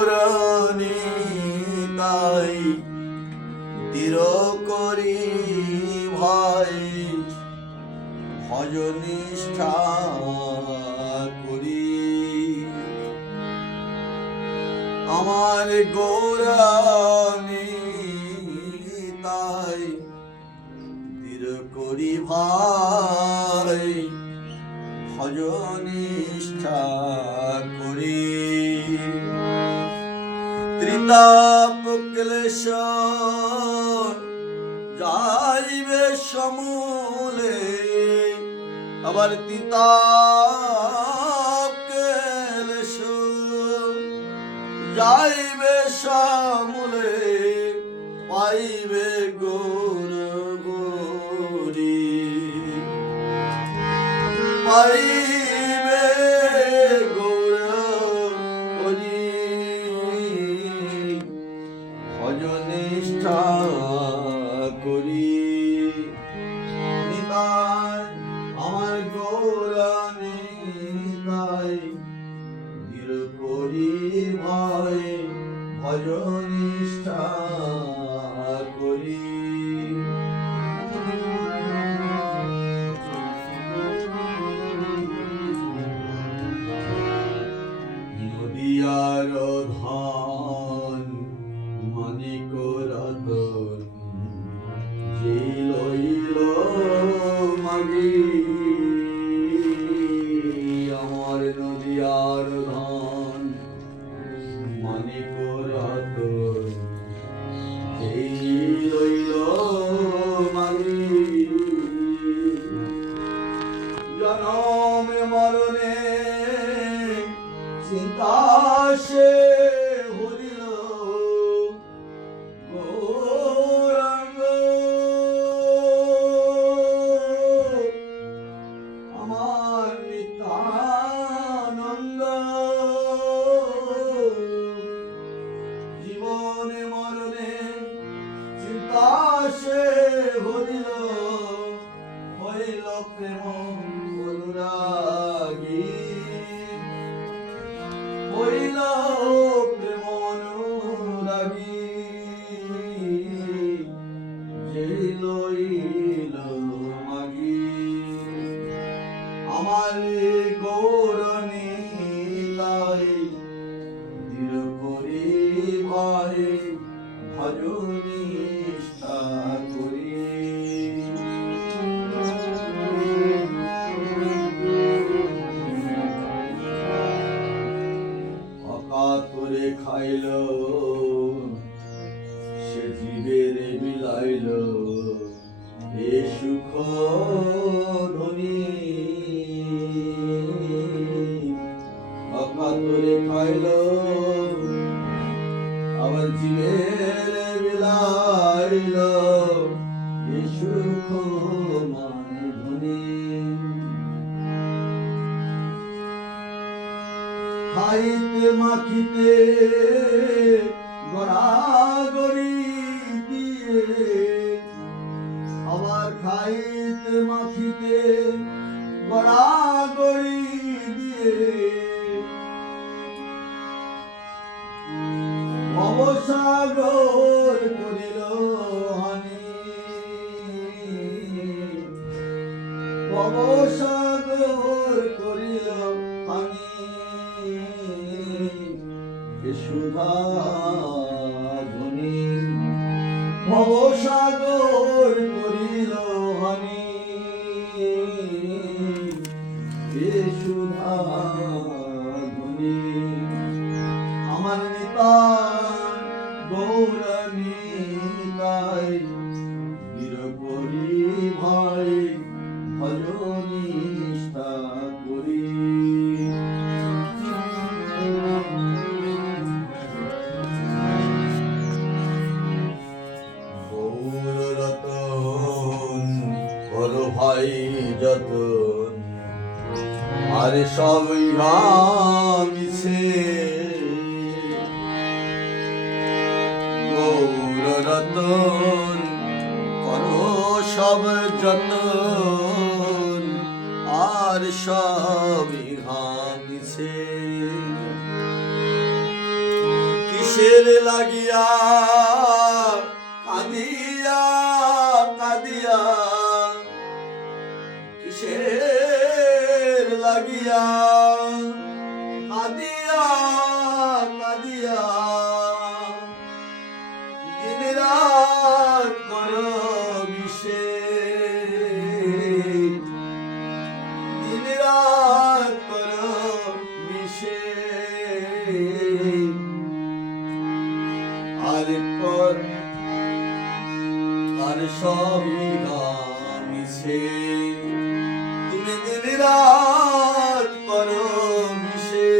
গৌরানী তাই দৃঢ় করি ভাই ভজনিষ্ঠা করি। আমার গৌরানী তাই দৃঢ় করি ভাই ভজনিষ্ঠা করি। ত্রিতাপ ক্লেশ যাইবে সমূলে, আবার ত্রিতাপ ক্লেশ যাইবে সমূলে, পাইবে গৌর গৌরী, পাইবে গৌর গৌরী ভজনিষ্ঠা করি। নিতাই আমার গৌরানী তাই দৃঢ় করি ভাই ভজনিষ্ঠা করি। নদিয়ার ধন মানিক রতন যে লইল মাগি, আমার নদিয়ার ধন মানিক রতন যেই লইল মাগি। জনমে মরণে চিন্তা সে হরিল গৌরাঙ্গ, আমার নিত্যানন্দ। জীবনে মরণে চিন্তা সে হরিল, হইল প্রেম অনুরাগী, হইল প্রেম অনুরাগী। যে লইল মাগি আমার গৌরানী তাই দৃঢ় করি ভাই ভজনিষ্ঠা করি। অকাতরে খাইল সে জীবের বিলাইল এ সুখ ধনী, অকাতরে খাইল আবার জীবের বিলাইল এ সুখ মানে ধনী। খাইতে মাখিতে গড়াগড়ি দিয়ে, আবার খাইতে মাখিতে গড়াগড়ি দিয়ে, ভবসাগর করিল হানি, ভবসাগর করিল হানি। সুধা ধনী ভবসাগর করিল হানি, সুধা ধনী। আমার নিতাই গৌরানী তাই দৃঢ় করি ভাই ভজনিষ্ঠা করি। ভাই যতন আর সব মিছে, গৌর রতন করো সব যতন আর সব মিছে। কিসের লাগিয়া কাঁদিয়া কাঁদিয়া, কিসের লাগিয়া কাঁদিয়া কাঁদিয়া, দিন রাত করো বিষে, দিন রাত করো বিষে, আর পর আর সবই মিছে, তুমি দিন রাত করো মিশে,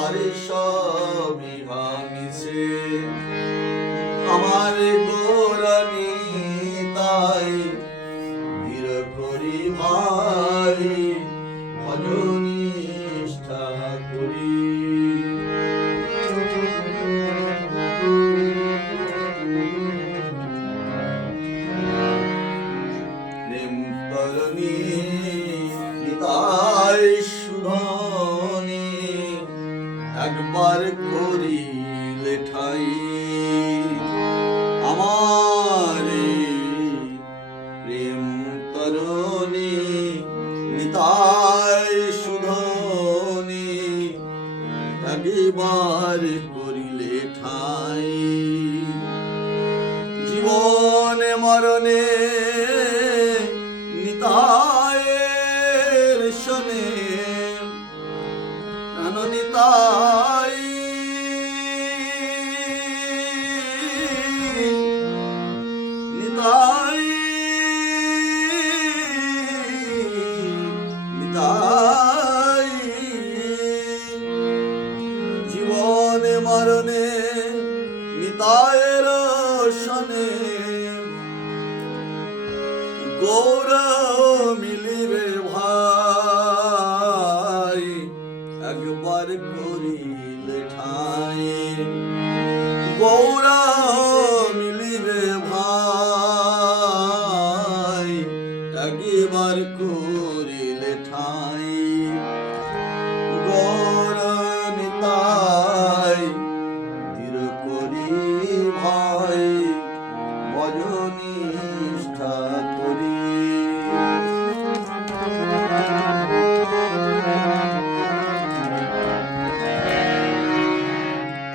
আর সবই মিছে। আমার গোরানি তাই ধীর করি ভাই, ভজনিষ্ঠা করি। নিতাই সুধনি একবার করিলে ঠাই, আমারে প্রেম তরণী নিতাই সুধনি একবার করিলে ঠাই। জীবনে মরণে নিতায়ের শোনে, প্রাণ নিতাই নিতাই নিতাই, জীবনে মরণে নিতায়ের শোনে, গৌর মিলিবে ভাই একবার করিলে ঠাই, গৌর মিলিবে ভাই একবার করিলে ঠাই। গৌর নিতাই ধীর করি ভাই, ভজনিষ্ঠা করি।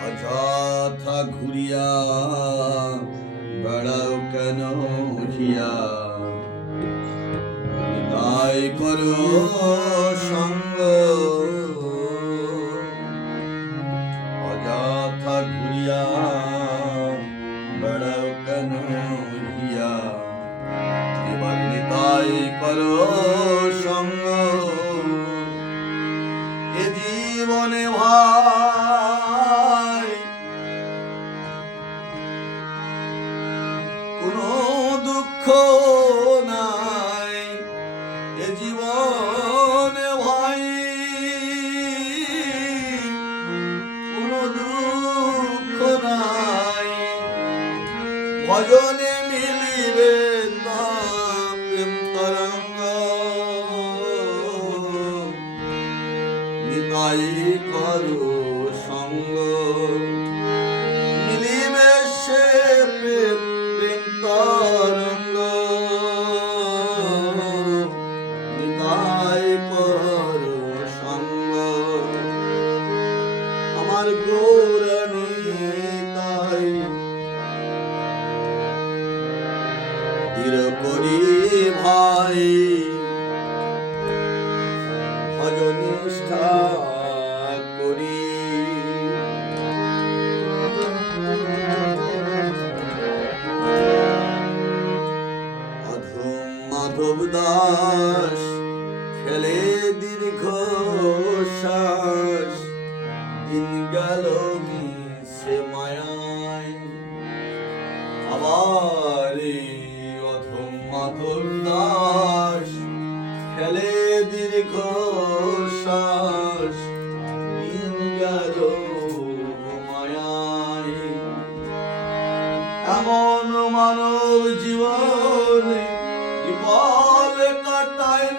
অযথা ঘুরিয়া বেড়াও কেন হিয়া, তাই করো সঙ্গ, অযথা ঘুরিয়া বেড়াও কেন হিয়া, এবার নিতাই করো সঙ্গ। এ জীবনে ভাই কোনো দুঃখ নাই, এ জীবনে ভাই কোনো দুঃখ নাই, ভজনে মিলিবে প্রেম তরঙ্গ, নিতাই করো সঙ্গ, মিলিবে সে প্রেম তরঙ্গ, নিতাই করো সঙ্গ। আমার গৌরানি তাই ধীর করি ভাই, ভজনিষ্ঠা করি। অধম মাধব দাস খেলে দীর্ঘ শ্বাস, দিন গেল মিশে মায়ায়, আবার অধম মাধব দাস খেলে দীর্ঘ শ্বাস, দিন গেল মায়ায়। এমন মানব জীবনে বিপল কাটায়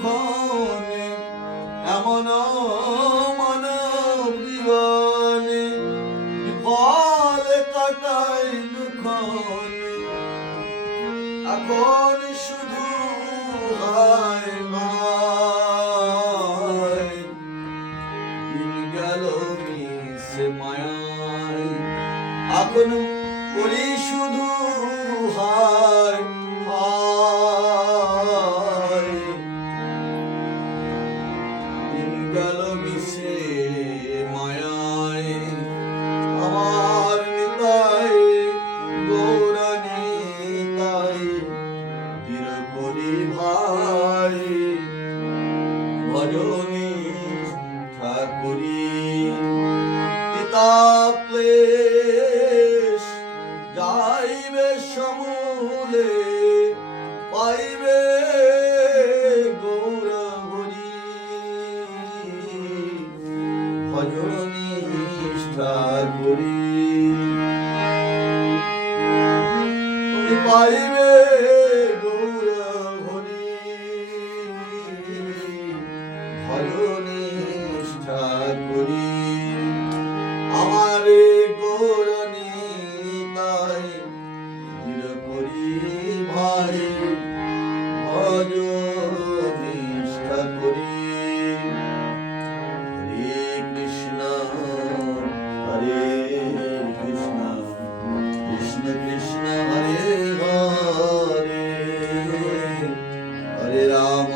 ক্ষণে, এমন মানব জীবন তখন শুধু হায় হায়, দিন গেল মিশে মায়ায়, এখন করি শুধু হায় হায়, দিন গেল মিশে মায়ায়, আমার নিতাই গৌর নিতাই, চির করি ভাই ভজনী ঠাকুরি, ক্লেশ যাইবে সমূলে, পাইবে গৌর হরি, ভজনী ঠাকুরি, পাইবে গৌর হরি, ভজনী ঠাকুরি, আমারে গৌর নিতাই, চির করি ভাই ভজনী ঠাকুরি। হরে কৃষ্ণ হরে কৃষ্ণ, কৃষ্ণ কৃষ্ণ হরে হরে, হরে রাম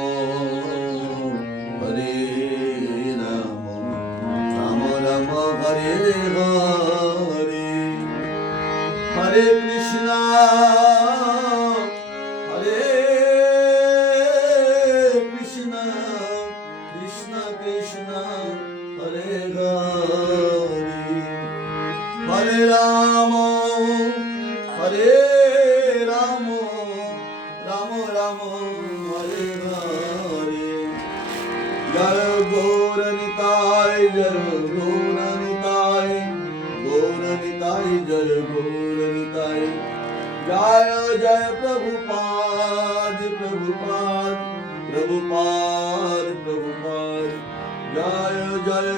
হরে রাম, রাম রাম হরে হরে, হরে কৃষ্ণ হরে কৃষ্ণ, কৃষ্ণ কৃষ্ণ হরে হরে, হরে রাম হরে রাম, রাম রাম হরে হরে, জয় গৌর নিতাই, জয় গৌর নিতাই, গৌর নিতাই, জয় গৌর নিতাই, জয় জয় প্রভুপাদ প্রভুপাদ, প্রভুপাদ প্রভুপাদ, জয় জয়